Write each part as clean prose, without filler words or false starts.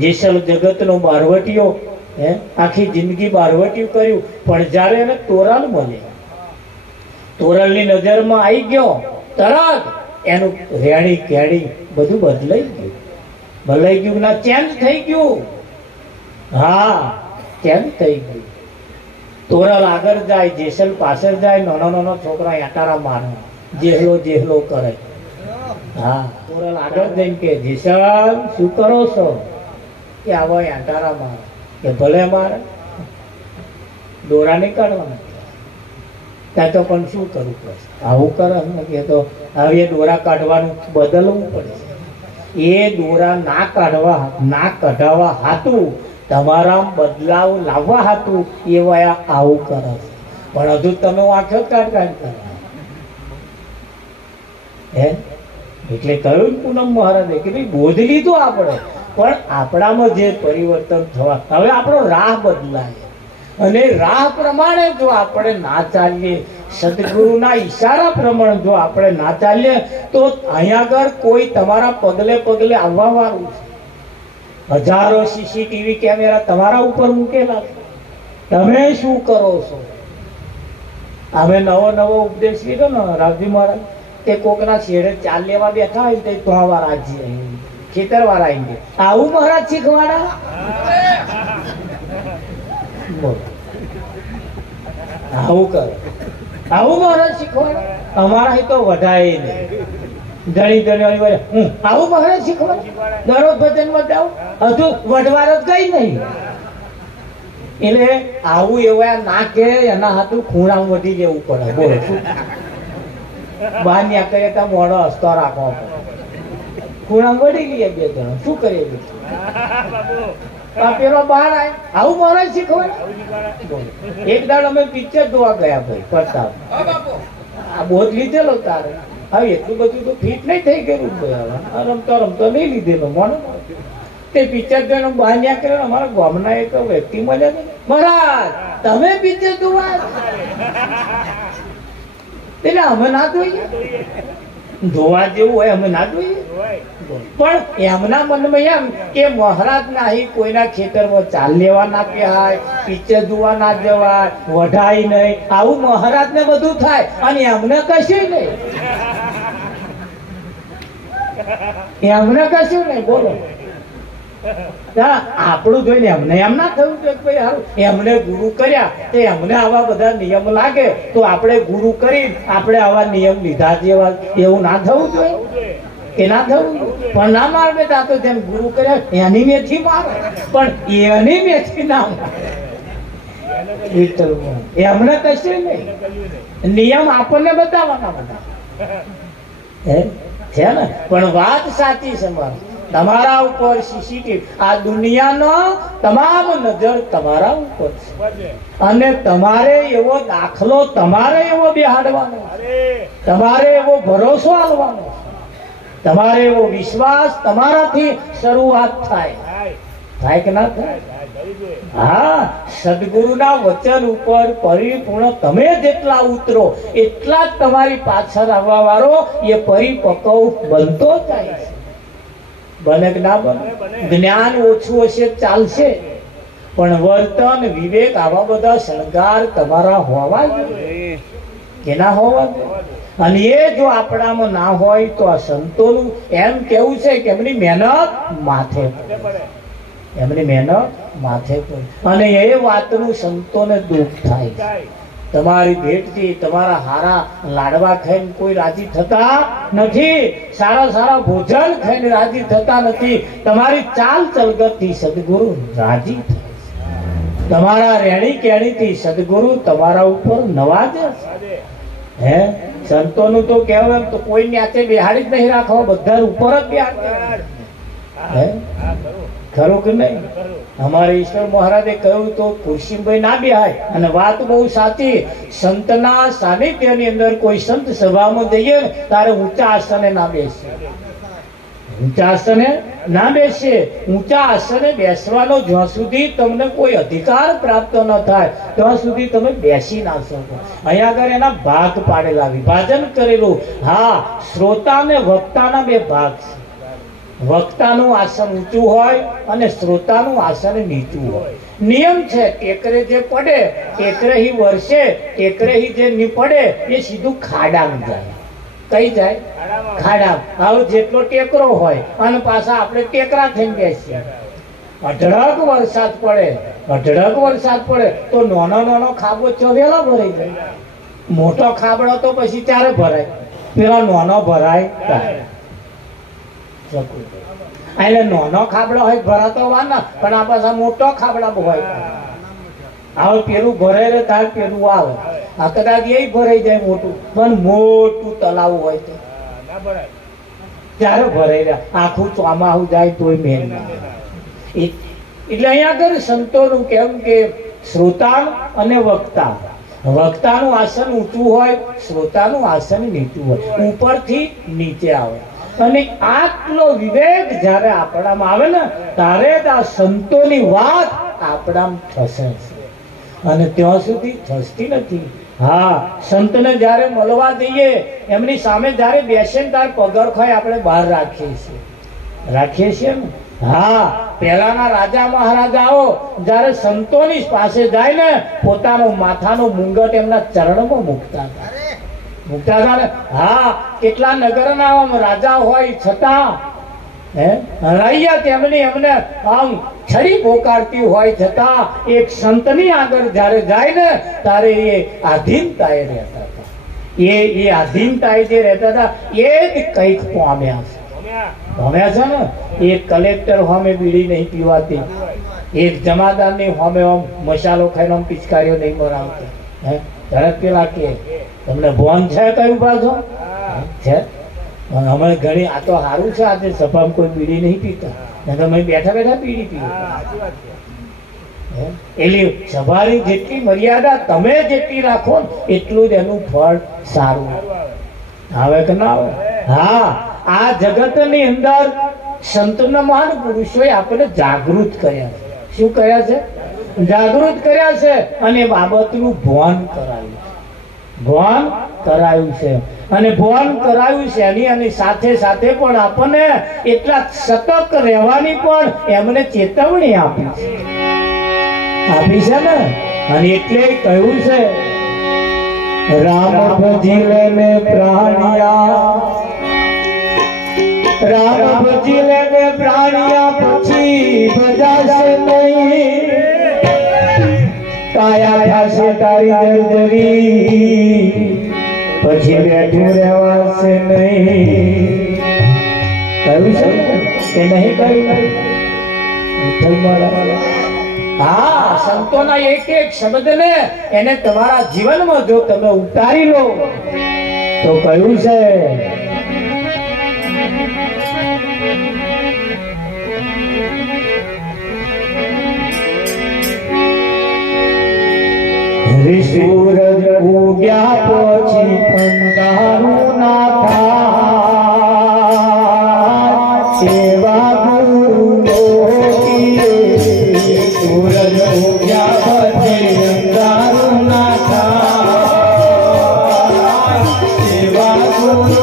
જેસલ જગતનો બારવટીયો, આખી જિંદગી બારવટીયું કર્યું, પણ જ્યારે એને તોરલ મળે, તોરલની નજરમાં આવી ગયો, તરત એનું રેણી કેણી બધું બદલાઈ ગયું ના ચેન્જ થઈ ગયું. હા, ચેન્જ થઈ ગયું. તોરલ આગળ જાય, જેસલ પાછળ જાય, નાનો છોકરા એટારા મારે, જેહલો કરે. હા, તોરલ આગળ જઈને કે જેસલ શું કરો છો? કે આવો એટારા મારે. કે ભલે મારે, દોરા નહીં કાઢવાના. ત્યાં તો પણ શું કરવું પડશે? આવું કરે કે તો હવે દોરા કાઢવાનું બદલવું પડે. એ દોરા ના કઢાવવા હાતું, તમારા બદલાવ લાવવા હાતું એ વયા આવું કરે. પણ હજુ તમે વાંચો કાઢ કરો. એટલે કહ્યું પૂનમ મહારાજે કે ભાઈ બોધ લીધું આપણે, પણ આપણામાં જે પરિવર્તન થવા, હવે આપણો રાહ બદલાય, અને રાહ પ્રમાણે જો આપણે ના ચાલીએ, સદગુરુના ઈશારા પ્રમાણે જો આપણે ના ચાલીએ, તો અહીંયા આગળ કોઈ તમારા પગલે પગલે આવવા વાળું છે. હજારો સીસીટીવી કેમેરા તમારા ઉપર મૂકેલા છે. તમે શું કરો છો? અમે નવો ઉપદેશ લીધો ને રાવજી મહારાજ, તે કોકના છેડે ચાલ લેવા બેઠા હોય તે તોવા રાજ્ય ખેતર વાળા આવીને આવું મહારાજ શીખવાડા. આવું કરે, આવું મહારાજ શીખવાડે. અમારા તો વધાય નહીં, ધણી આવું મહારાજ શીખવાડે. દરરોજ ભજનમાં જાવ, હજુ વઢવાર જ કઈ નહીં. એટલે આવું એવા ના કે એના હાથું ખૂણા વધી જવું પડે. બોલો શું બહાર ન્યા કરીએ તો મોડો હસતો રાખવો પડે. ખૂણા વળી ગયા બે જણા, શું કરીએ? પેલો બહાર આવે, આવું મહારાજ શીખવાડે. એક દાડ અમે પિક્ચર જોવા ગયા ભાઈ પ્રતાપ, આ બોધ લીધેલો તારે. હવે એટલું બધું તો ફિટ નહીં થઈ ગયું ભાઈ, રમતો નહીં લીધેલો મોને. તે પિક્ચર જોઈને બહાર ન્યા કર્યો. અમારા ગામના એક વ્યક્તિ મળ્યા છે, મહારાજ તમે પિક્ચર જોવા? એટલે અમે ના જોઈએ, જોવા જેવું હોય અમે ના જોઈએ. પણ એમના મનમાં એમ કે મહારાજ નહીં કોઈના ખેતરમાં ચાલ લેવા ના કહેવાય, પિક્ચર જોવા ના જવાય, વઢાય નહીં, આવું મહારાજ ને બધું થાય, અને એમને કશું નહીં. એમને કશું નહીં. બોલો, આપણું જોઈને એમને એમ ના થયું કે ભાઈ સારું એમને ગુરુ કર્યા, તો એમને આવા બધા નિયમ લાગે તો આપણે ગુરુ કરી આપણે આવા નિયમ લીધા જેવા, એવું ના થવું જોઈએ કે ના થવું? પણ ના માર બેટા, તો જેમ ગુરુ કર્યા એની મેથી મારે, પણ એની મેથી ના મારે. એમને કશું નહીં, નિયમ આપણને બતાવવાના બધા છે ને. પણ વાત સાચી છે મારી, તમારા ઉપર સીસીટીવી, આ દુનિયાનો તમામ નજર તમારા ઉપર છે, અને તમારે એવો દાખલો તમારે એવો બેહાડવાનો, તમારે એવો ભરોસો આપવાનો, તમારે એવો વિશ્વાસ તમારાથી શરૂઆત થાય કે ના થાય? હા, સદગુરુના વચન ઉપર પરિપૂર્ણ તમે જેટલા ઉતરો એટલા જ તમારી પાછળ આવવા વાળો એ પરિપક્વ બનતો જાય છે. બને કે ના બને? જ્ઞાન ઓછું હશે ચાલશે, પણ વર્તન વિવેક આવા બધા શણગાર તમારા હોવા જોઈએ કે ના હોવા જોઈએ? અને એ જો આપણામાં ના હોય તો આ સંતોનું એમ કેવું છે કે એમની મહેનત માથે પડે, એમની મહેનત માથે પડે. અને એ વાતનું સંતોને દુઃખ થાય. તમારી ભેટથી તમારા હારા લાડવા ખાઈને કોઈ રાજી થતા નથી, સારા ભોજન ખાઈને રાજી થતા નથી. તમારી ચાલ ચલગતથી સદગુરુ રાજી થાય, તમારા રેણી કેણીથી સદગુરુ તમારા ઉપર નવાજે છે. સંતોનું તો કહેવાય તો કોઈ ન્યાતે બેહાડી જ નહીં રાખવા, બધા ઉપર જ બેહાડ. ખરું કે નહીં? અમારે ઈશ્વર મહારાજે કહ્યું તો ખુરશીભાઈ ના બેહાય. અને વાત બહુ સાચી, સંતના સાનિધ્યની અંદર કોઈ સંત સભામાં જઈએ તારે ઊંચા આસને ના બેસીએ, ઊંચા આસને ના બેસીએ. ઊંચા આસને બેસવાનો જ્યાં સુધી તમને કોઈ અધિકાર પ્રાપ્ત ન થાય ત્યાં સુધી તમે બેસી ના શકો. અહીંયા આગળ એના ભાગ પાડેલા, વિભાજન કરેલું. હા, શ્રોતા ને વક્તાના બે ભાગ છે. વક્તાનું આસન ઊંચું હોય અને શ્રોતાનું આસન નીચું હોય. નિયમ છે, ટેકરે જે પડે ટેકરે હી વર્ષે, ટેકરે હી જે ની પડે એ સીધું ખાડામાં જાય. કઈ જાય? ખાડામાં. હવે જેટલો ટેકરો હોય અને પાછા આપણે ટેકરા થઈને બેસીએ. અઢળક વરસાદ પડે તો નાનો ખાબોચો વહેલો ભરાઈ જાય. મોટો ખાબડો તો પછી ત્યારે ભરાય, પેલા નાનો ભરાય એટલે નાનો ખાબડો હોય ભરાતો વાના, પણ આ પાછા મોટો ખાબડા હોય. હવે પેલું ભરાય રે તાર પેલું આવે. આ કદાચ એ ભરાઈ જાય મોટું, પણ મોટું તલાવ હોય તો ત્યારે ભરાઈ રહ્યા. આખું ચોમાસું જાય તોય મેલ ના. એટલે અહીંયા આગળ સંતોનું કેમ કે શ્રોતા અને વક્તા, વક્તાનું આસન ઊંચું હોય, શ્રોતાનું આસન નીચું હોય, ઉપરથી નીચે આવે. અને આટલો વિવેક જ્યારે આપણામાં આવે ને ત્યારે જ આ સંતોની વાત આપણામાં થશે. અને ત્યાં સુધી થતી નથી. હા, સંતને જ્યારે મળવા દઈએ, એમની સામે જ્યારે બેસે ને ત્યારે પગરખાઈ આપણે બહાર રાખીએ છીએ ને. હા, પહેલાના રાજા મહારાજાઓ જ્યારે સંતોની પાસે જાય ને પોતાનો માથાનો મુંગટ એમના ચરણમાં મૂકતા હતા ને. હા, કેટલા નગરના રાજા હોય છતાં રૈયત એમને આમ છડી પોકારતી હોય છતાં એક સંતની આગળ જ્યારે જાય ને ત્યારે એ આધીનતાએ રહેતા હતા. એ આધીનતાએ જે રહેતા હતા એ જ કંઈક પામ્યા છે ને. એક કલેક્ટર સામે બીડી નહીં પીવાતી, એક જમાદારની સામે મસાલો ખાઈને પિચકારીઓ નહીં મરાવતી. તરત પેલા કે તમને ભોન છે કયું પાછો છે? અમે ઘણી આ તો સારું છે, આજે સભામાં કોઈ બીડી નહીં પીતા, તમે બેઠા બીડી પીવો. એટલે સભાની જેટલી મર્યાદા તમે જેટલી રાખો એટલું જ એનું ફળ સારું આવે કે ના આવે. હા, આ જગતની અંદર સંતના મહાન પુરુષોએ આપણને જાગૃત કર્યા છે. શું કર્યા છે? જાગૃત કર્યા છે. અને બાબતનું ભાન કરાયું છે. અને ભાન કરાયું છે એની સાથે સાથે પણ આપણને એટલા સતર્ક રહેવાની પણ એમને ચેતવણી આપી છે ને. અને એટલે કહ્યું છે, રામ ભજી લેને પ્રાણિયા, રામ ભજી લેને પ્રાણિયા, પછી ભજાશે નહીં, કાયા થશે તારી દરદરી, પછી બેઠું રહેવાશે નહીં. કહ્યું છે કે નહીં કહ્યું? હા, સંતોના એક એક શબ્દને એને તમારા જીવનમાં જો તમે ઉતારી લો તો કહ્યું છે, સૂરજ ઉગ્યા પછી અંધારું ના થાય એવા ગુરુ. સૂરજ ઉગ્યા પછી અંધારું ના થાય એવા ગુરુ.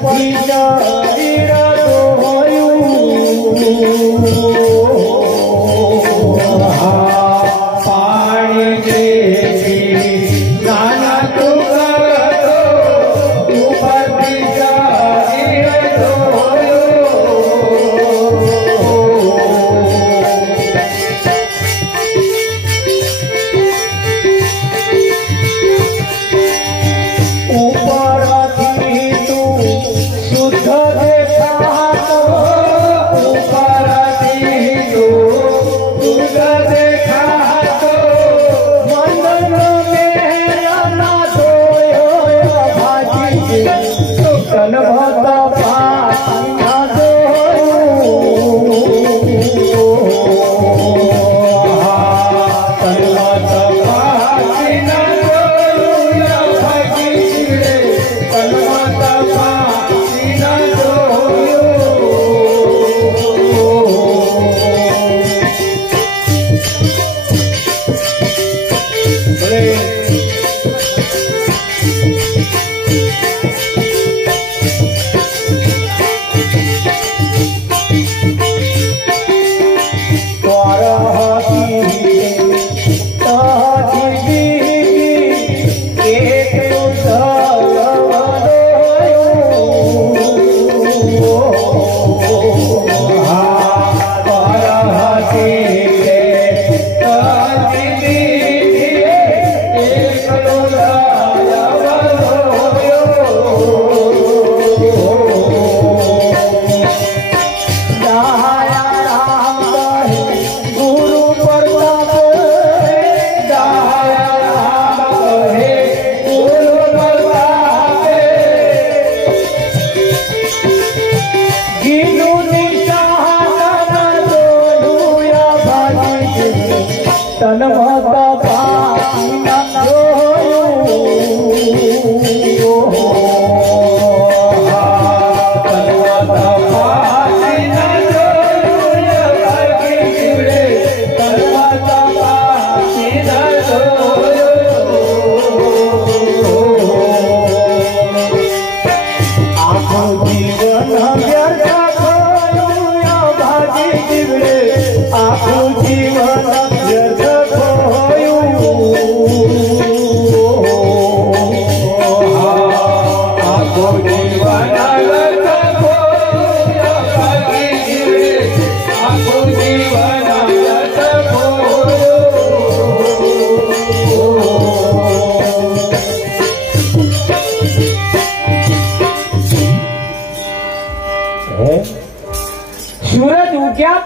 ઉપરથી શરીર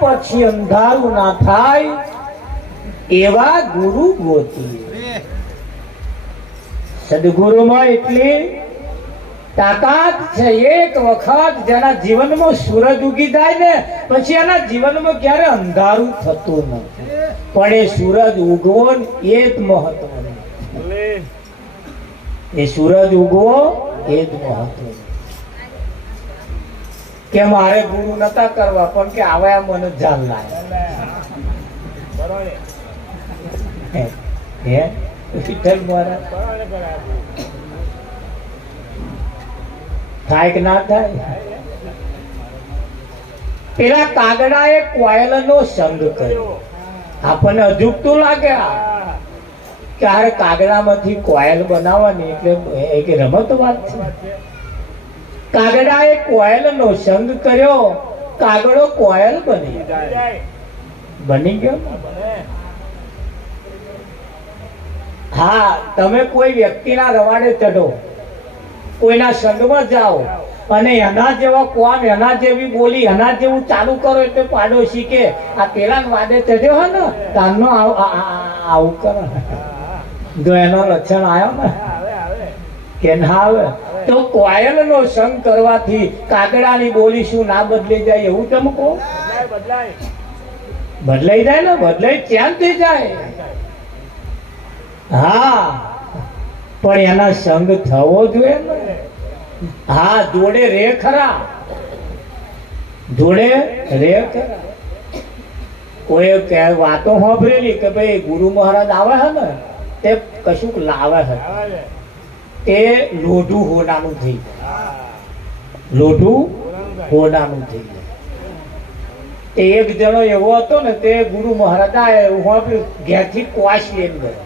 પછી અંધારું ના થાય એવા ગુરુ ગોતી. સદગુરુમાં એટલી તાકાત છે, એક વખત જેના જીવનમાં સૂરજ ઉગી જાય ને પછી એના જીવનમાં ક્યારે અંધારું થતું નથી. પણ એ સૂરજ ઉગવો એ જ મહત્વનું. એ સૂરજ ઉગવો એ જ મહત્વનું. કે મારે ગુરુ નતા કરવા પણ કે આવા મને જાન લાગે થાય કે ના થાય. પેલા કાગડા એ કોયલ નો સંગ કર્યો. આપણને અજુગતું લાગે કે આ કાગડા માંથી કોયલ બનાવવાની એટલે એક રમત વાત છે. કાગડાએ કોયલ નો સંગ કર્યો, કાગડો કોયલ બની ગયો. હા, તમે કોઈ વ્યક્તિના રવાડે ચઢો, કોઈના સંગમાં જાઓ અને એના જેવા કોમ, એના જેવી બોલી, એના જેવું ચાલુ કરો એટલે પાડોશી કે આ પેલા વાદે ચઢ્યો હોય ને તારનો આવું કરો. જો એનો લક્ષણ આવ્યો ને કે ના આવે તો કોયલ નો સંગ કરવાથી કાગડાની બોલી શું ના બદલાઈ જાય એવું તમે કહો? બદલાઈ જાય ને, બદલાઈ ક્યાં થઈ જાય. હા, પણ એના સંગ થવો જોઈએ ને. હા, જોડે રે ખરા, જોડે રે ખરા. કોઈ વાતો સાંભળેલી કે ભાઈ ગુરુ મહારાજ આવે છે ને તે કશુંક લાવે છે, તે લોઢું હોનાનું થઈ જાય. લોઢું હોનાનું થઈ જાય. એક જણો એવો હતો ને, તે ગુરુ મહારાજ ઘેરથી ક્વાશ લઈને ગયો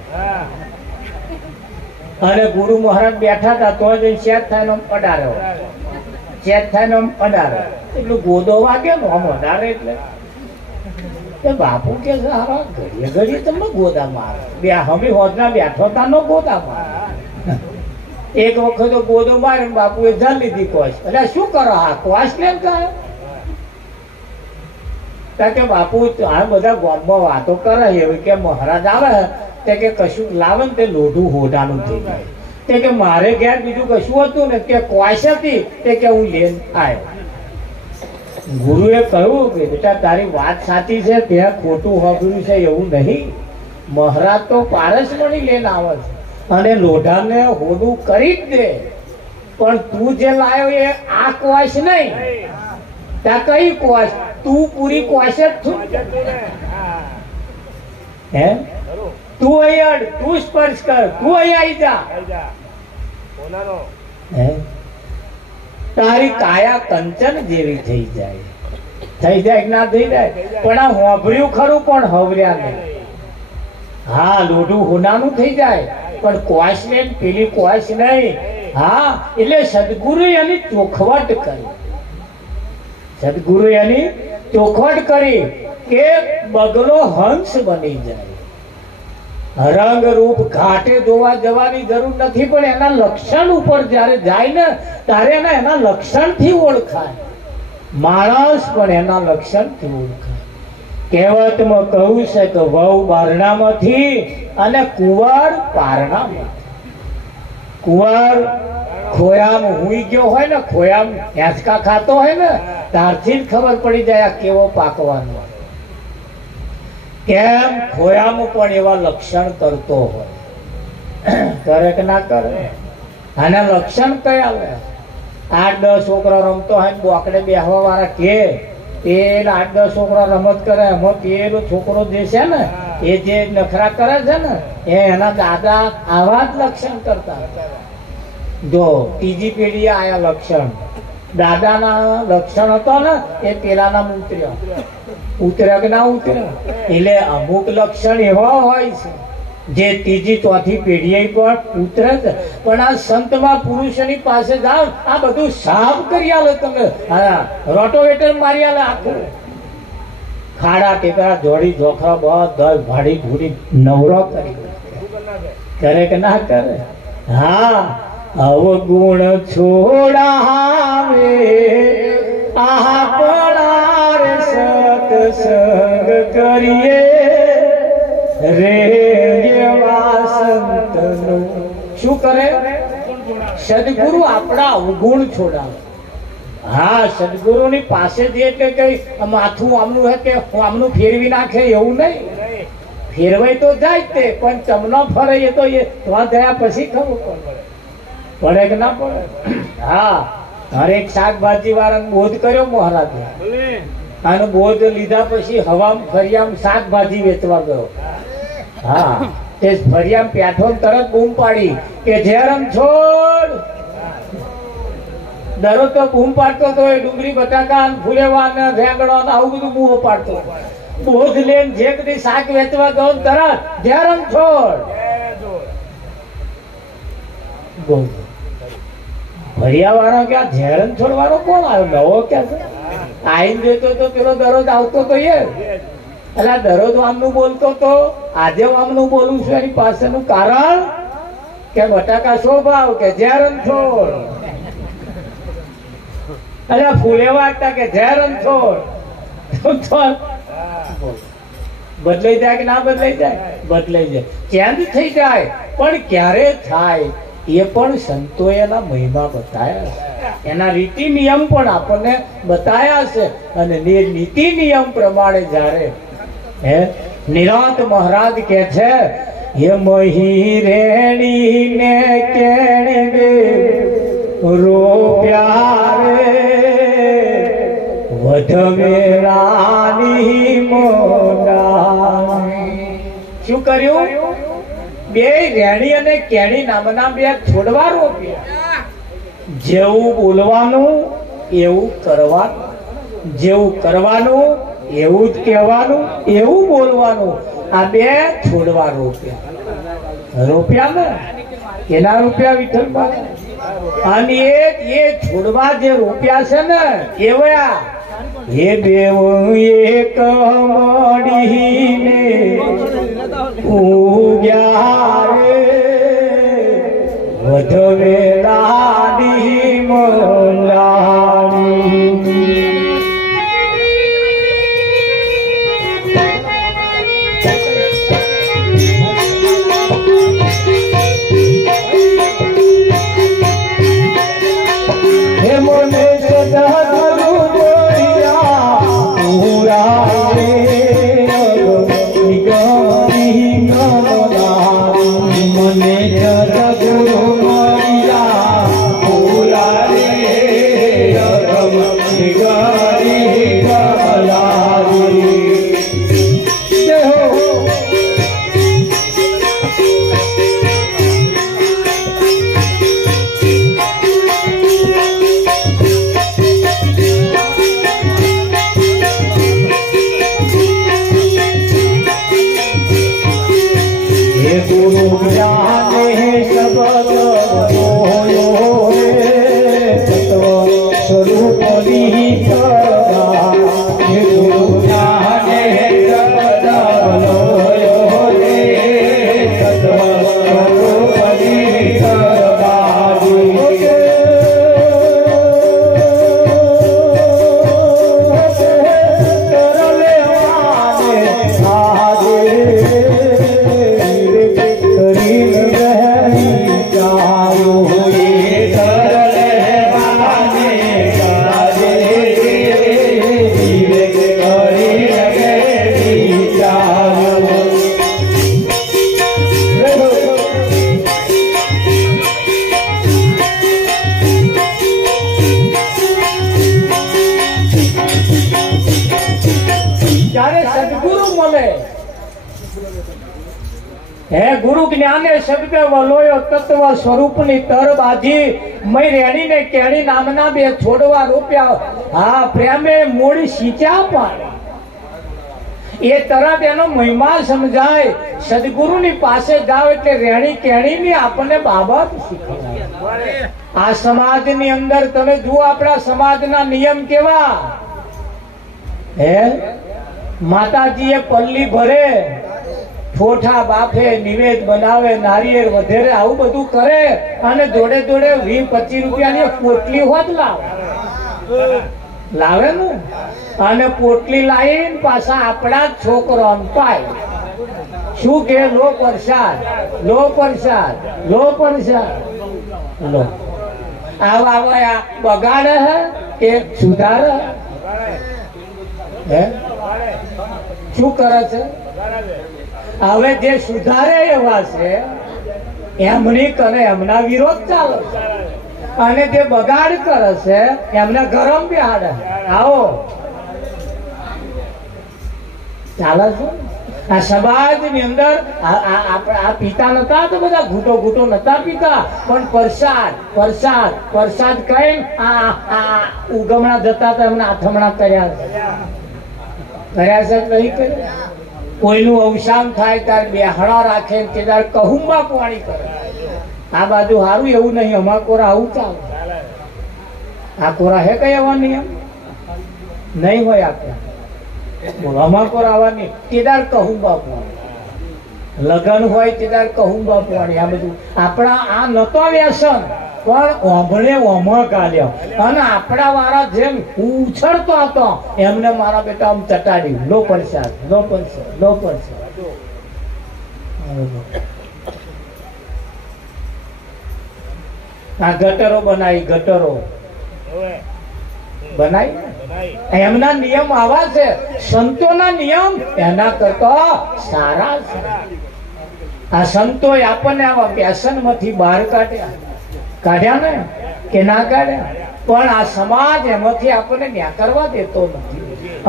અને ગુરુ મહારાજ બેઠા હતા તો જ શેત થાય અડાર્યો, શેત થાય અડારે એટલું ગોદો વાગે ને આમ અડારે એટલે બાપુ કે સારા ઘડીએ ઘડીએ તમને ગોદા મારે બે હમી હોદના બેઠો તા નો ગોદા મારે. એક વખત ગોદો મારે બાપુ એ જલ લીધી કોશ. એટલે શું કરો હા કોશ લે કે બાપુ આ બધા ગામમાં વાતો કરે એવી કે મહારાજ આવે તે કે કશું લાવે ને તે લોઢું હોડાનું થઈ જાય. તે કે મારે ઘેર બીજું કશું હતું ને કે કોશ હતી તે કે હું લઈને આવ્યો. ગુરુએ કહ્યું કે બેટા તારી વાત સાચી છે, ત્યાં ખોટું સાંભળ્યું છે એવું નહીં. મહારાજ તો પારસમણી લઈને આવે છે અને લોઢાને હોડું કરી જ દે, પણ તું જે લાવ્યો એ આ કોશ નહીં. ત્યાં કઈ કોશ? તું પૂરી કોશ જ છું. હે તું અહીંયા તું સ્પર્શ કર, તું અહીંયા આવી જા. તારી કાયા કંચન જેવી થઈ જાય. થઈ જાય ના થઈ જાય? પણ આ હોંભળ્યું ખરું પણ હવર્યા નહીં. હા લોઢું હોનાનું થઈ જાય પણ કોશ ને પેલી કોશ નહીં. હા એટલે સદગુરુ એની ચોખવટ કરી, સદગુરુ એની ચોખવટ કરી કે બગલો હંસ બની જાય. રંગ રૂપ ઘાટે જોવા જવાની જરૂર નથી, પણ એના લક્ષણ ઉપર જયારે જાય ને ત્યારે એના લક્ષણ થી ઓળખાય. માણસ પણ એના લક્ષણ થી ઓળખાય. કહેવતમાં કહું છે કે વહુ બારણામાંથી અને કુંવર પારણામાંથી. કુંવર ખોયામાં હુઈ ગયો હોય ને, ખોયામાં હેંચકા ખાતો હોય ને ત્યારથી જ ખબર પડી જાય આ કેવો પાકવાનો. કેમ? ખોયામાં પણ એવા લક્ષણ કરતો હોય. કરે કે ના કરે? આના લક્ષણ કયા આવે? 8-10 છોકરા રમતો હોય ને બોકડે બેહવા વાળા કે એ 8-10 છોકરા રમત કરે, એમાં પેલો છોકરો જે છે ને એ જે નખરા કરે છે ને એના દાદા આવા જ લક્ષણ કરતા. જો ત્રીજી પેઢી આયા લક્ષણ, દાદાના લક્ષણ હતો ને એ પેલાના ઉતર્યા કે ના ઉતર્યા. એટલે અમુક લક્ષણ એવા હોય છે જે ત્રીજી ચોથી પેઢી પર ઉતરે છે. પણ આ સંતમાં પુરુષોની પાસે જાઓ આ બધું સાફ કરી આલે તમને. હા રોટોવેટર મારી આલે આખું. ખાડા ટેકરા જોડી જોખરા બધા ભાડી ભૂડી નવરો કરી કરે કે ના કરે? હા અવગુણ છોડાવે આહા પડાર સત્સંગ કરીએ રે સંતનું. શું કરે? સદગુરુ આપણા અવગુણ છોડાવે. હા સદગુરુ ની પાસે જે એટલે કઈ માથું આમનું હે કે આમનું ફેરવી નાખે એવું નહીં. ફેરવાય તો જાય તે, પણ ચમનો ફરે એ તો એ ગયા પછી ખબર પડે કે ના પડે? હા હરેક શાકભાજી વાળાને બોધ કર્યો મહારાજે, અને બોધ લીધા પછી હવામાં ફરિયામ શાકભાજી વેચવા ગયો. હા તે ફરિયામ પેઠો તરત બૂમ પાડી કે જેરમ છોડ. દરરોજ તો બૂમ પાડતો તો એ ડુંગળી બટાકા ફુલેવા ને રેંગણો આવું બધું બૂમો પાડતો. બોધ લઈને જે કદી શાક વેચવા ગયો તરત જેરમ છોડ. ભરિયા વાળો ક્યાં ઝેરન છોડવાનો કોણ આવ્યો? નવો ક્યાં છે? આઈને દેતો તો પેલો દરરોજ આવતો તો એ એટલે દરરોજ આમનું બોલતો તો આજે આમનું બોલું છું. એની પાસેનું કારણ કે બટાકા શો ભાવ કે ઝેરન છોડ. એટલે ફૂલેવા હતા કે ઝેરન છોડ. બદલાઈ જાય કે ના બદલાઈ જાય? બદલાઈ જાય, ચેન્જ થઈ જાય. પણ ક્યારે થાય એ પણ સંતોએ એના મહિમા બતાયા છે, એના રીતિ નિયમ પણ આપણને બતાયા છે. અને નીતિ નિયમ પ્રમાણે જયારે નિરાંત મહારાજ કે છે એ મહી રેણી ને કેણે રોપ્યારે વધવેરાની મોડા. શું કર્યું? બે રેણી અને કેણી નામના બે છોડવા રોપ્યા. જેવું બોલવાનું એવું કરવાનું, જેવું કરવાનું એવું જ કહેવાનું, એવું બોલવાનું. આ બે છોડવા રોપ્યા ને એના રૂપિયા વિઠ્ઠલ અને એ છોડવા જે રોપ્યા છે ને એવા એ દેવ એક મળીને ઉગ્યા રે વધવેલાની મલાની. હે ગુરુ જ્ઞાને શબ્દ વલોયો તત્વ સ્વરૂપની તરબાજી મય રેણીને કેણી નામના બે છોડવા રૂપિયા. હા પ્રેમે મૂળ સિંચ્યા પણ એ તરત એનો મહિમા સમજાય. સદગુરુની પાસે જાવ એટલે રેણી કેણીની આપણને બાબત શીખવાય. આ સમાજની અંદર તમે જુઓ આપણા સમાજના નિયમ કેવા હે. માતાજીએ પલ્લી ભરે, ઠોઠા બાફે, નિવેદ બનાવે, નારિયેળ વધેરે આવું બધું કરે અને જોડે જોડે 20-25 રૂપિયાની પોટલી હોત લાવે ને અને પોટલી લાવીને પાછા આપણા જ છોકરાને પાય. શું કે લો પ્રસાદ, લો પ્રસાદ, લો પ્રસાદ, લો. આવા બગાડે હે કે સુધારે હે? શું કરે છે? હવે જે સુધારે એવા છે એમની કરે એમના વિરોધ ચાલે અને જે બગાડ કરે છે એમને ગરમ બેહાડે. આવો ચાલે છે. આ સમાજની અંદર આ પીતા નતા તો બધા ઘૂંટો ઘૂંટો નતા પીતા પણ પ્રસાદ પ્રસાદ પ્રસાદ કઈ આ ઉગમણા જતા તો એમને આથમણા કર્યા છે નહીં કર્યા. કોઈનું અવસાન થાય ત્યારે બેહણા રાખે ત્યારે કહુંબા પાણી કરે. આ બાજુ સારું એવું નહીં, અમાર કોરા આવું ચાલે. આ કોરા હે કઈ એવા નિયમ નહીં હોય. આપણે બોલો અમાર કોરા આવવાની તેદાર કહુંબા પાણી, લગન હોય તેદાર કહુંબા પાણી. આ બધું આપણા આ નતો વ્યસન પણ ઓંભળે ઓમા કાઢ્યો અને આપણા વાળા જેમ ઉછળતો હતો એમને મારા બેટા આમ ચટાડ્યું. લો પ્રસાદ, લો પ્રસાદ, લો પ્રસાદ. આ ગટરો બનાવી, ગટરો બનાવી. એમના નિયમ આવા છે. સંતોના નિયમ એના કરતા સારા છે. આ સંતો આપણને આવા વ્યસન માંથી બહાર કાઢ્યા ને કે ના કાઢ્યા પણ આ સમાજ એમાંથી આપણને ન્યા કરવા દેતો નથી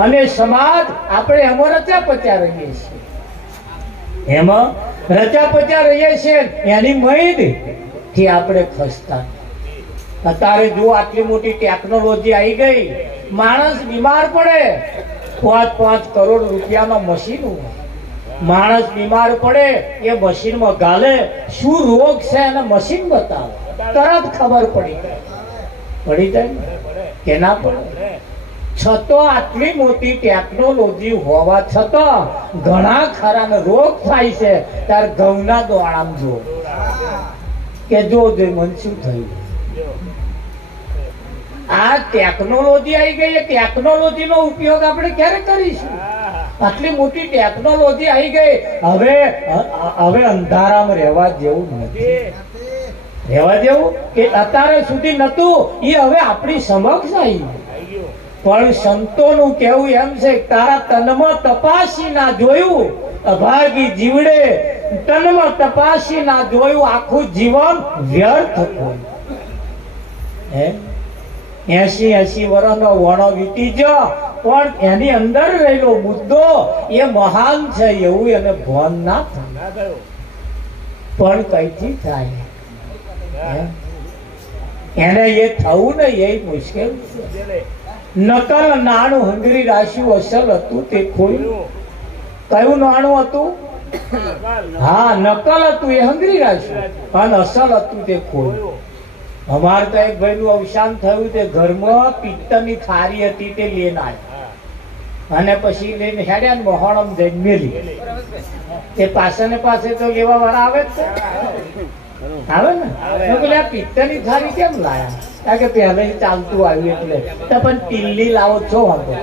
અને સમાજ આપણે એમાં રચા પચ્યા રહીએ છીએ. એમાં રચા પચ્યા રહીએ છીએ એની મૈદ થી આપણે ખસતા અત્યારે જો આટલી મોટી ટેકનોલોજી આવી ગઈ, માણસ બીમાર પડે 5-5 કરોડ રૂપિયાના મશીન, માણસ બીમાર પડે એ મશીનમાં ગાલે શું રોગ છે એને મશીન બતાવે, તરત ખબર પડી જાય કે ના પડે. છતાં આટલી મોટી ટેકનોલોજી હોવા છતાં ઘણા ખરાને રોગ થાય છે. ત્યારે ઘઉંના દોણામ જો કે જો મન શું થયું. આ ટેકનોલોજી આવી ગઈ, ટેકનોલોજી નો ઉપયોગ આપણે ક્યારે કરીશું? આટલી મોટી ટેકનોલોજી આવી ગઈ, હવે અંધારામાં રહેવા જેવું નથી. રહેવા જેવું કે અત્યારે સુધી નતું એ હવે આપણી સમક્ષ આવી. પણ સંતોનું કેવું એમ છે, તારા તનમાં તપાસી ના જોયું અભાગી જીવડે, તનમાં તપાસી ના જોયું આખું જીવન વ્યર્થ થયું. 80 વર્ષનો વણો વીતી ગયો, પણ એની અંદર રહેલો મુદ્દો એ મહાન છે એવું એને ભાન ના થાય. પણ કઈથી થાય? એને એ થવું ને એ મુશ્કેલ છે. નકલ નાણું હંગરી રાખ્યું, અસલ હતું તે ખોયું. કયું નાણું હતું? હા, નકલ હતું એ હંગરી રાખ્યું, અને અસલ હતું તે ખોયું. અમારે તો એક ભાઈ નું અવસાન થયું, તે ઘરમાં પિત્તળની થાળી હતી તે લઈને આવ્યા, અને પછી લઈને હેડ્યા ને મોહણમ જઈને મેલી. તે પાસે ને પાસે તો લેવા વાળા આવે જ આવે ને. આ પિત્તળની થાળી કેમ લાયા? કારણ કે પહેલા ચાલતું આવ્યું એટલે. પણ ટીલ્લી લાવો છો વાંધો.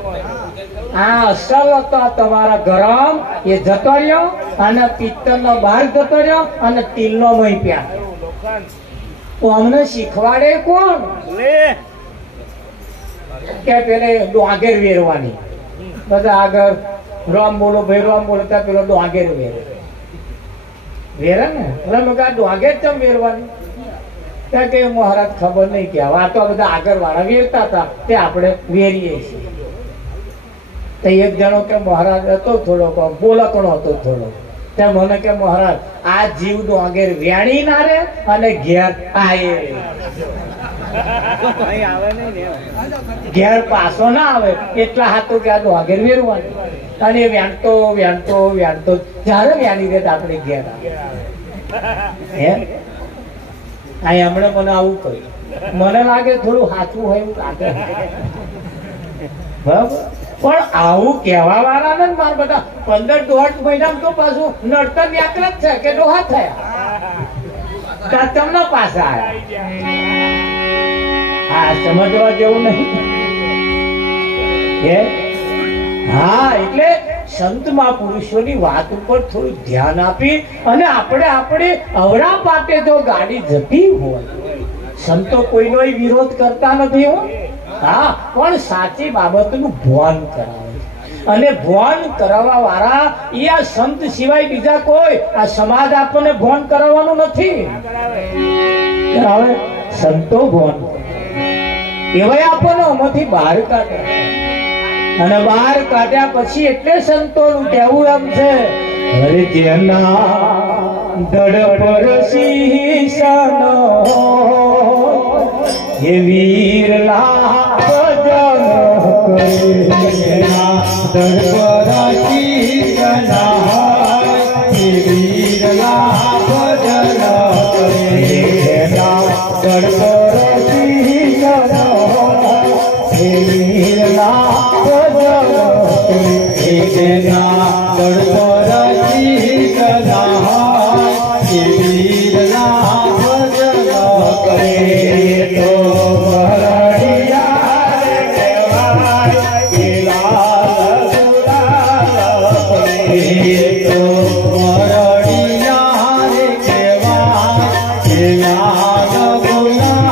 આ અસલ હતો તમારા ગરમ એ જતો રહ્યો, અને પિત્તળ નો બહાર જતો રહ્યો, અને ટીલ નો મહી પ્યા. અમને શીખવાડે કોણ? કે પેલે ડોંગેર વેરવાની. બધા આગળ રામ બોલો ભાઈ રામ બોલો, ત્યાં પેલો ડોંગેર વેરે ને. એટલે મેં કહ્યું ડોંગેર ચમ વેરવાની? ત્યાં કે મહારાજ ખબર નહીં કે આ તો બધા આગળ વાળા વેરતા હતા તે આપણે વેરીએ છીએ. તો એક જણો કે મહારાજ હતો થોડો બોલકણો હતો થોડો, ત્યાં મને કે મહારાજ આ જીવ ડોંગેર વેણી ના રે અને ઘેર ઘેર પાછો ના આવે એટલા હાથો કે આ ડોંગેર વેરવાનું. અને એ વેણતો વેણતો વેણતો જયારે વેણી દે આપણે ઘેર હમણાં મને આવું કહ્યું. મને લાગે થોડું સાચું હોય એવું લાગે, બરાબર. પણ આવું કહેવા વાળા ને મારા બધા 15-18 મહિના તો પાછું નડતર યાત્રા જ છે કે ડોહા થયા તમને પાછા આવ્યા. હા, સમજવા જેવું નહીં. હા, એટલે સંત મહાપુરુષોની વાત ઉપર થોડું ધ્યાન આપી, અને આપણે અવળા પાટે જો ગાડી જતી હોય, સંતો કોઈનો વિરોધ કરતા નથી હો. હા, પણ સાચી બાબતનું ભાન કરાવે, અને ભાન કરાવવા વાળા એ આ સંત સિવાય બીજા કોઈ આ સમાજ આપણને ભાન કરાવવાનું નથી. હવે સંતો ભાન એવાય આપણને આમાંથી બહાર કાઢે, અને બહાર કાઢ્યા પછી એટલે સંતોનું કહેવું એમ છે, હરે જેના દડ પર શીશનો હે વીરલા ભજન કરે, દડ પર શીશના હે વીરલા ભજન કરે, દડ પર શીશનો હે વીરલા Yeah.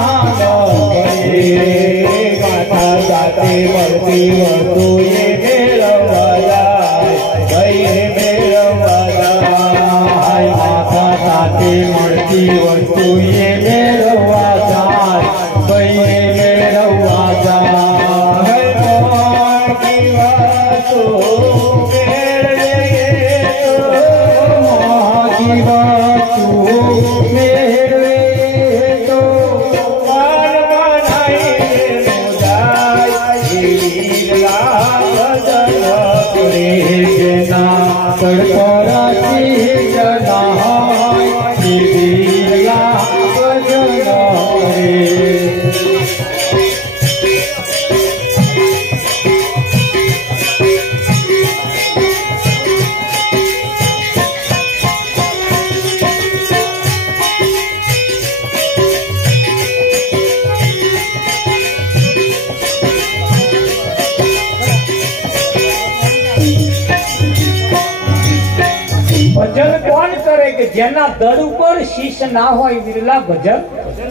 કે જેના દળ ઉપર શીશ ના હોય વિરલા ભજન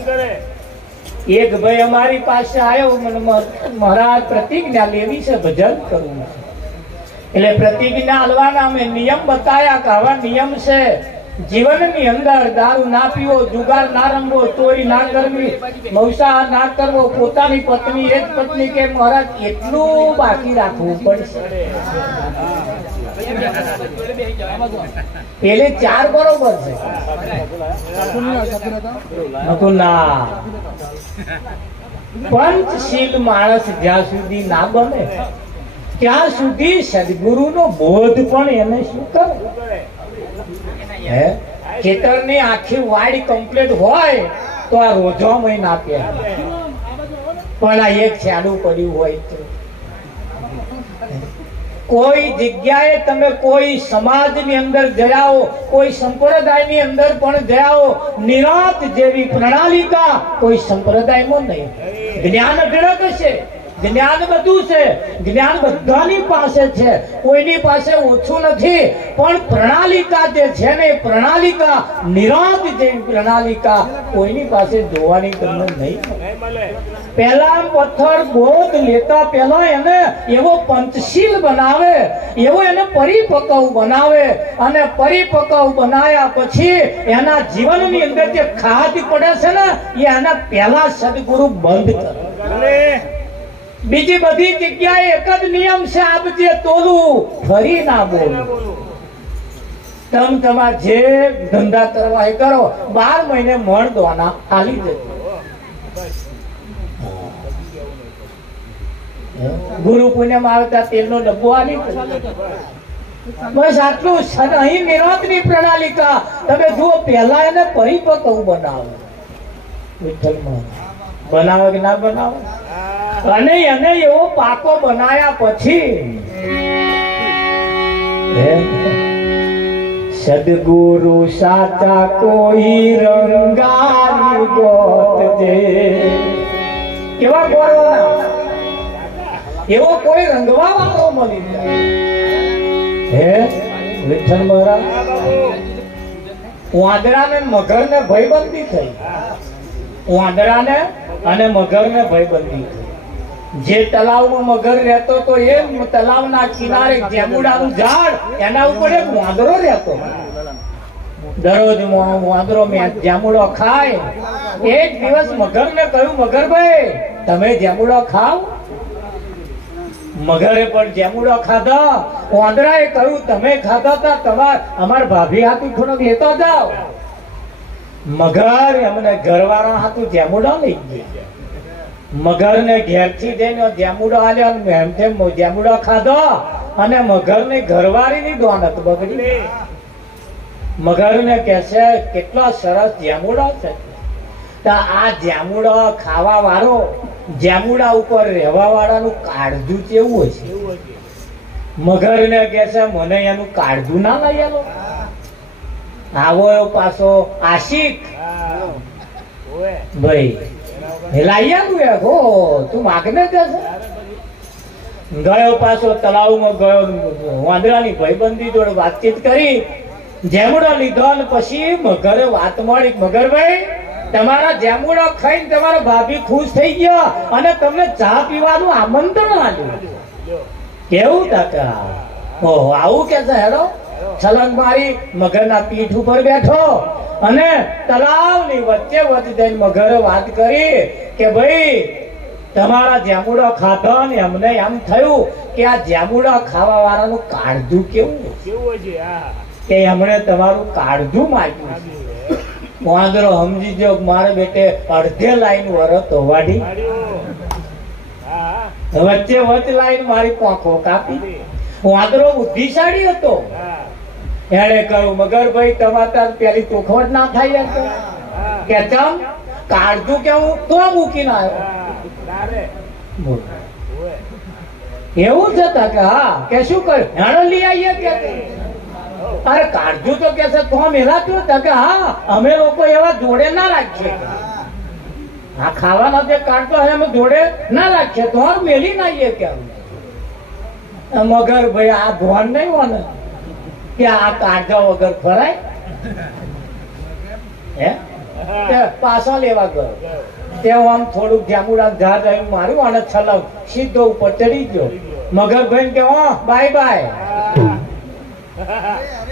કરે. એક ભાઈ અમારી પાસે આવ્યો, મને મહારાજ પ્રતિજ્ઞા લેવી છે, ભજન કરવું છે. એટલે પ્રતિજ્ઞા આલવાના અમે નિયમ બતાયા કે આવા નિયમ છે. જીવનની અંદર દારૂ ના પીવો, જુગાર ના રમવો, ચોરી ના કરવી, મૌસાહાર ના કરવો, પોતાની પત્ની એ જ પત્ની કે મહારાજ એટલું બાકી રાખવું પડશે. પેલે 4 બરોબર છે. ના પંચશીલ માણસ જ્યાં સુધી ના બને ત્યાં સુધી સદગુરુ નો બોધ પણ એને શું કરે. ખેતરની આખી વાડી કમ્પ્લીટ હોય તો આ રોજો મહિના આપ્યા, પણ આ એક છાડું પડ્યું હોય તો કોઈ જગ્યાએ તમે કોઈ સમાજની અંદર જયાઓ, કોઈ સંપ્રદાયની અંદર પણ જયાઓ, નિરાત જેવી પ્રણાલિકા કોઈ સંપ્રદાયમાં નહીં. જ્ઞાન અઢળક છે, જ્ઞાન બધું છે, જ્ઞાન બધાની પાસે છે, કોઈની પાસે ઓછું નથી, પણ પ્રણાલિકા જે છે ને પ્રણાલિકા નિરાત જેવી પ્રણાલિકા કોઈની પાસે જોવાની તમને નહીં. પહેલા પથ્થર બોધ લેતા પહેલા એને એવો પંચશીલ બનાવે, એવો એને પરિપક્વ બનાવે, અને પરિપક્વ બનાવ્યા પછી એના જીવનની અંદર જે ખાધ પડે છે ને એ એના પહેલા સદગુરુ બંધ કરે. બીજી બધી જગ્યાએ એક જ નિયમ છે, આપજે તોલું ફરી ના બોલું. તમે તમારે જે ધંધા કરવા એ કરો, 12 મહિને મણ દોના આલી જજો. ગુરુ પૂનમ આવતા તેલનો ડબ્બો આલી બસ આટલું. અહીં નિરાંતની પ્રણાલિકા તમે જુઓ, પહેલા એને પરિપક્વ બનાવો. બનાવો કે ના બનાવો, અને એને એવો પાકો બનાયા પછી સદગુરુ સાચા કોઈ રંગારી ગોત દે. કેવા ગોળો, એવો કોઈ રંગવા વાળો મળી જાય. હે વિઠ્ઠલ મહારાજ વાંદરાને મગરને ભયબંધી થઈ. વાંદરાને અને મગરને ભયબંધી થઈ. જે તલાવમાં મગર રહેતો તો એ તલાવના કિનારે જાંબુડાનું ઝાડ, એના ઉપર એક વાંદરો રહેતો. દરરોજ વાંદરો જાંબુડો ખાય. એક દિવસ મગરને કહ્યું, મગરભાઈ તમે જાંબુડો ખાવ? મગરે પણ જાંબુડો ખાધા. વાંદરાએ કહ્યું, તમે ખાધા હતા, તમાર અમાર ભાભી હાથું થોડોક લેતો જાઓ. મગર એમને ઘરવાળા હાથું જાંબુડો લઈ ગયા. મગર ને ઘેરથી જઈને જાંબુડો આલ્યો, એમ તેમ જાંબુડો ખાધો, અને મગર ની ઘરવાળી ની દોનત બગડી. મગર ને કે છે, કેટલો સરસ જાંબુડો છે. આ જાંબુડો ખાવા વાળો, જાંબુડા ઉપર રહેવા વાળાનું કાળજું કેવું છે. મગર ને કે છે, મને એનું કાળજું ના લઈ આલો. આવો પાછો આશિક ભાઈ તું માગને ગયો. પાછો તલાવમાં ગયો, વાંદરાની ભાઈબંધી જોડે વાતચીત કરી, જાંબુડો લીધો, અને પછી મગરે વાત મળી, મગરભાઈ તમારા જાંબુડો ખાઈને તમારો ભાભી ખુશ થઈ ગયો અને તમને ચા પીવાનું આમંત્રણ આપ્યું. કેવું ટકા? ઓહો, આવું કે છે. હેડો છલંગ મારી મગરના પીઠ ઉપર બેઠો અને તલાવની વચ્ચે જઈને મગરે વાત કરી કે ભાઈ તમારા જાંબુડો ખાધો ને અમને એમ થયું કે આ જાંબુડા ખાવા વાળાનું કાળજું કેવું છે, કે એમણે તમારું કાળજું માગ્યું. વાંદરો સમજી જો, મારે બેટે અડધે લાઈન વરત વાડી, વચ્ચે વચ્ચે લાઈન મારી પાંખો કાપી. વાંદરો બુદ્ધિશાળી હતો. એને કહ્યું, મગરભાઈ તમારે પેલી ચોખવટ ના થાય કે ચમ કાળજું કેવું તો મૂકીને આવ્યો. એવું છે કે હા, કે શું કર્યું? હેણો લઈ આવીએ કે અરે કાળજું તો કે છે તો મેલાતું કે હા, અમે લોકો એવા જોડે ના રાખીએ. આ ખાવાના જે કાઢતો હોય અમે જોડે ના રાખીએ, તો મેલી ના આવીએ કે. મગર ભાઈ આ ધોન નહીં હોય ને કે આ કાઢા વગર ફરાય. હે પાછા લેવા ગયો તે આમ થોડુંક જાંબુડા ઝાડ રહ્યું માર્યું અને છલમ સીધો ઉપર ચડી ગયો મગરભાઈ કે બાય બાય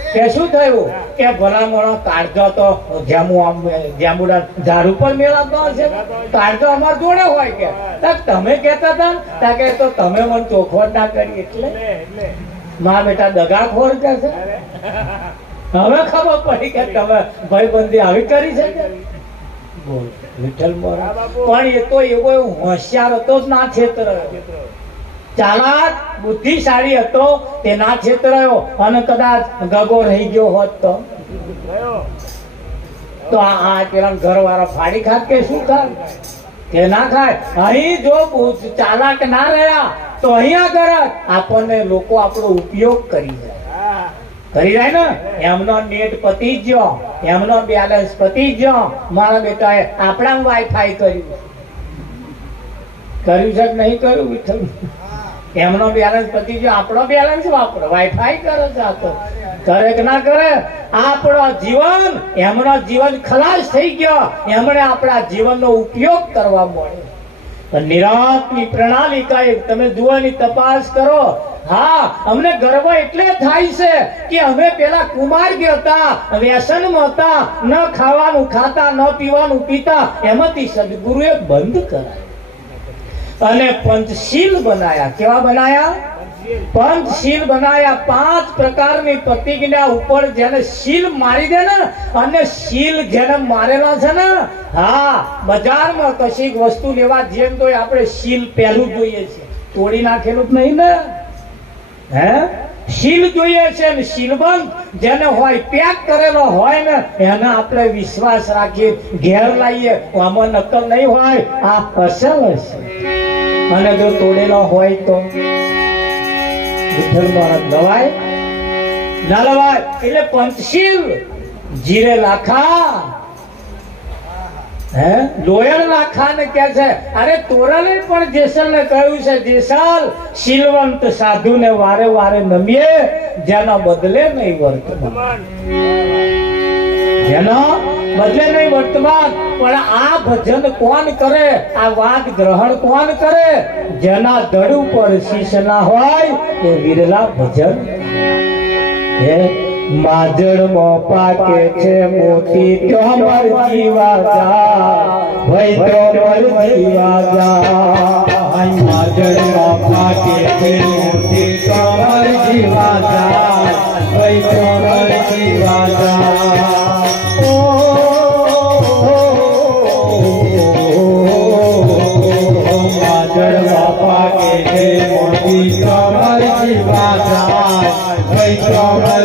કે શું થયું કે ભલા મોણો કાઢજો તો જાંબુડા ઝાડ ઉપર મેળવતો હશે કાઢજો અમાર જોડે હોય કે તમે કેતા હતા કે તો તમે મને ચોખવટ ના કરી એટલે માં બેટા દગાખોર કે છે હવે ખબર પડી કે તમે ભાઈબંધી આવી કરી છે બોલ વિઠ્ઠલ મોરા પણ એ તો એવો હોશિયાર હતો જ ના છેતરાયો ચાલાક બુદ્ધિશાળી હતો તે ના છેતરાયો અને કદાચ ગગો રહી ગયો હોત તો આ પેલા ઘર વાળા ફાડી ખાત કે શું ખાત કે ના ખાય અહીં જો ચાલાક ના રહ્યા તો અહીંયા આગળ આપણને લોકો આપણો ઉપયોગ કરી જાય ને એમનો નેટ પતી ગયો એમનો બેલેન્સ પતી ગયો મારા બેટાએ આપણા વાઈફાઈ કર્યું છે કે નહીં કર્યું વિઠ્ઠલ એમનો બેલેન્સ પતી ગયો આપણો બેલેન્સ વાપરો વાઈફાઈ કરે છે આ તો કરે કે ના કરે આપણો જીવન એમનો જીવન ખલાસ થઈ ગયો એમણે આપણા જીવનનો ઉપયોગ કરવા મળ્યો નિરાંતની પ્રણાલિકા તમે જુઓની તપાસ કરો હા અમને ગર્વ એટલે થાય છે કે અમે પેલા કુમાર્ગી હતા વ્યસનમાં હતા ન ખાવાનું ખાતા ન પીવાનું પીતા એમાંથી સદગુરુએ બંધ કરાય અને પંચશીલ બનાયા કેવા બનાયા પંચશીલ બનાયા 5 પ્રકારની પ્રતિજ્ઞા ઉપર જેને શીલ મારી દે ને અને શીલ જેને મારેલા છે ને હા બજારમાં કશીક વસ્તુ લેવા જઈએ તો આપણે શીલ પહેલું જોઈએ છે તોડી નાખેલું જ નહીં ને હે શીલ જોઈએ છે ને શીલબંધ જેને હોય પેક કરેલો હોય ને એને આપણે વિશ્વાસ રાખીએ ઘેર લાવીએ આમાં નકલ નહીં હોય આ અસલ હશે અને જો તોડેલો હોય તો વિઠ્ઠલ મહારાજ લવાય ના લવાય એટલે પંચશીલ જીરે લાખા લોયર લાખા ને કે છે અરે તોરલે પણ જેસલ ને કહ્યું છે જેસલ શીલવંત સાધુ ને વારે વારે નમીએ જેના બદલે નહીં વર્તમાન જેના બદલે નહીં વર્તમાન પણ આ ભજન કોણ કરે આ વાત ગ્રહણ કોણ કરે જેના ધડ ઉપર શીશ ના હોય એ વિરલા ભજન માજડ માં પાકે છે મોતી તોમર જીવા જા ભાઈ તોમર જીવા જા માજડ માં પાકે છે મોતી તોમર જીવા જા ભાઈ તોમર જીવા જા માજડ માં પાકે છે મોતી તોમર જીવા જા ભાઈ તોમર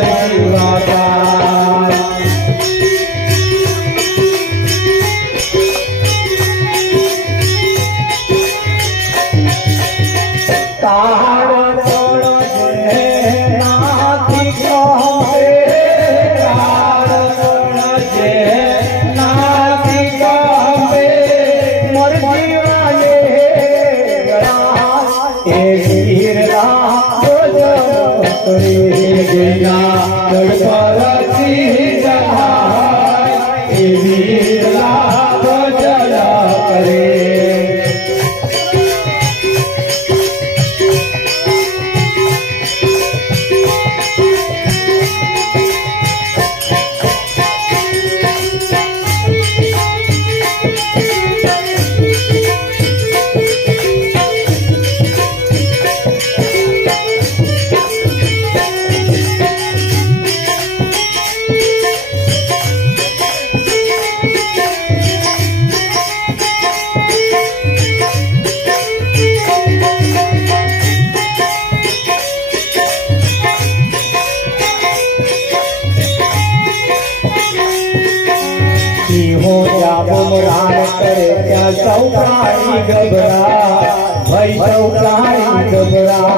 સૌકાળી ગબરા ભાઈ સૌકાળી ગબરા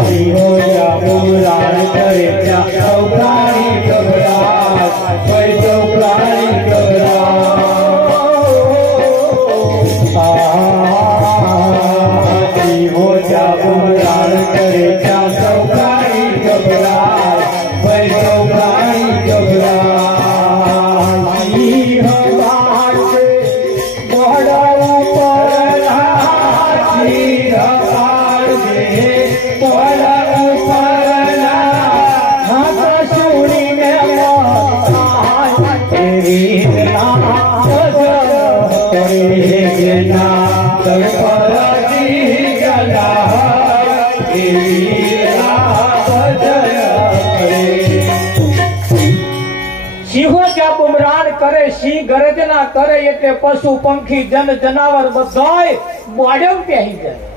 જીવો જાબુરાણ કરે ત્યાં સૌકાળી ગબરા ભાઈ સૌકાળી ગબરા જીવો જાબુરાણ કરે ત્યાં સૌકાળી ગબરા ભાઈ સૌકાળી ગબરા સિંહો જ્યાં બુમરાણ કરે, સિંહ ગરજના કરે એટલે પશુ પંખી જન જનાવર બધાય મોઢે પહેરી જાય.